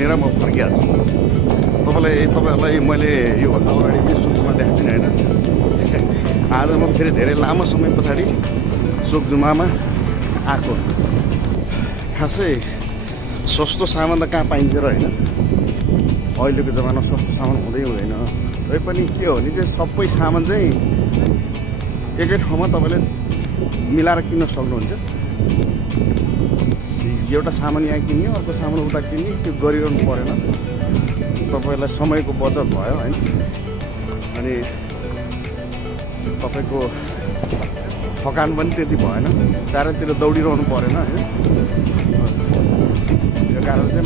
किनेर म फर्किहाल्छु। तपाईँहरूलाई मैले योभन्दा अगाडि पनि सोक्जुमा देखाएको थिइनँ होइन। आज म फेरि धेरै लामो समय पछाडि सोक्जुमामा आएको। खासै सस्तो सामान त कहाँ पाइन्छ र होइन, अहिलेको जमानामा सस्तो सामान हुँदैन। तैपनि के हो भने चाहिँ सबै सामान चाहिँ एकै ठाउँमा तपाईँले मिलाएर किन्न सक्नुहुन्छ। एउटा सामान यहाँ किन्ने, अर्को सामान उता किन्ने, त्यो गरिरहनु परेन। तपाईँलाई समयको बचत भयो होइन, अनि तपाईँको थकान पनि त्यति भएन, चारैतिर दौडिरहनु परेन होइन। यो कारण चाहिँ